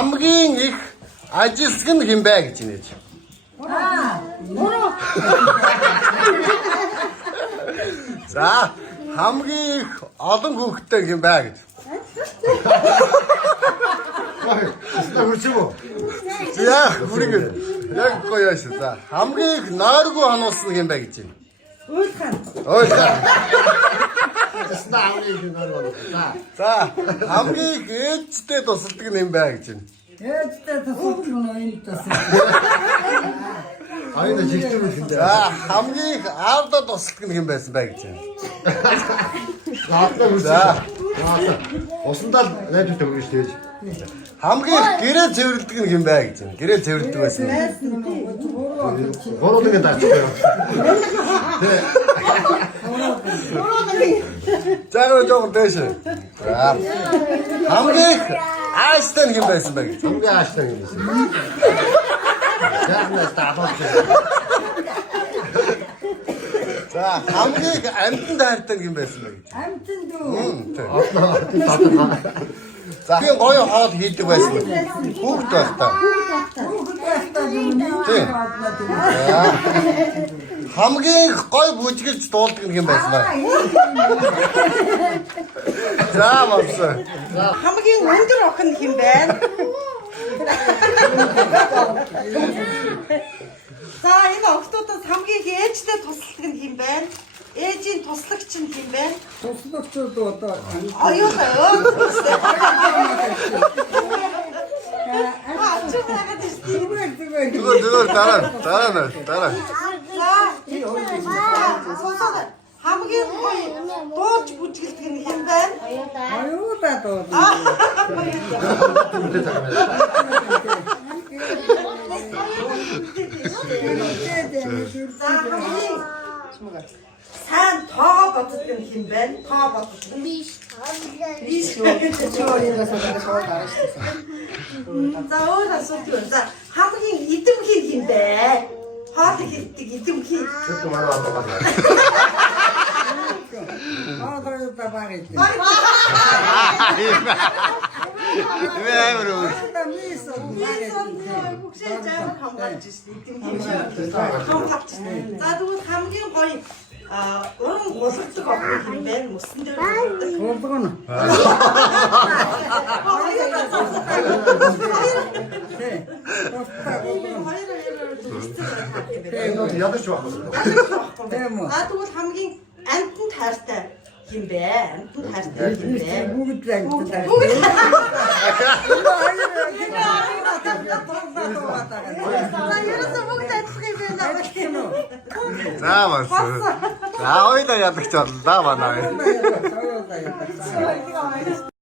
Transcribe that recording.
хамгийн их ажилсаг нь хэн бэ гэж нээж. За хамгийн их олон хүүхэдтэй хэн бэ гэж. За хүрэг яг гоё шүү. За хамгийн их нойргүй хануулсан хэн бэ гэж байна. Ойлхан. За хамгийн их ээжтэй тусалдаг нь хэн бэ гэж байна. ээжтэй тусалдаг нь энэ тусалдаг. Айна жигтэй юм. За хамгийн их аавда тусалдаг нь хэн байсан бэ гэж байна. За Усандаа найдвартай өгнө шүү дээ. хамгийн их гэрээ цэвэрлдэг нь хэн бэ гэж байна. Гэрээ цэвэрлдэг байсан. Гороодын даачих. Зааруу жоохон дэш. За хамгийн их ааштай нь хэн байсан бэ гэж. Хамгийн ааштай юм байна. Яахнаас таалаад. За хамгийн их амьтан дайртай нь хэн байсан бэ гэж. Амтэн дүү. За би гоё хоол хийдэг байсан. Хүүхд байхдаа. Тийм. Хамгийн их гоё бүжгэлж дуулдаг нь хэн байсан бэ? За мавсан. Хамгийн өндөр охин хэн байна? За энэ охтуудаас хамгийн их ээжтэй тусалдаг нь хэн байна? Ээжийн туслагч нь хэн байна? Туслагчуд одоо Аюулаа. Зүгээр дараа. За хамгийн гоё дуулж бүжгэлдэг нь хэн байна? аюулаа доо. Сайн тоо боддог нь хэн байна? Тоо боддог. За өөр асуулт юу вэ? За хамгийн идэвхий хэн бэ? Хоол хийдэг идэвхий. Чөтгө манай амтаа. Аа та багт. Бүгшээ зайвар хамгаалж ирсэн идэвхий. За тэгвэл хамгийн гоё уран гулгдаг охин хэн бэ? Мөсөн дээр гулгдаг. Урдгон. Ядаж байна. За тэгвэл хамгийн амтан тайртай хэн бэ? Амтан тайртай хэн бэ? Бүгд амтэн. Ерөөсөө бүгд адилхан юм байна. За мавсан. За ойлоо ядагч боллоо да манай.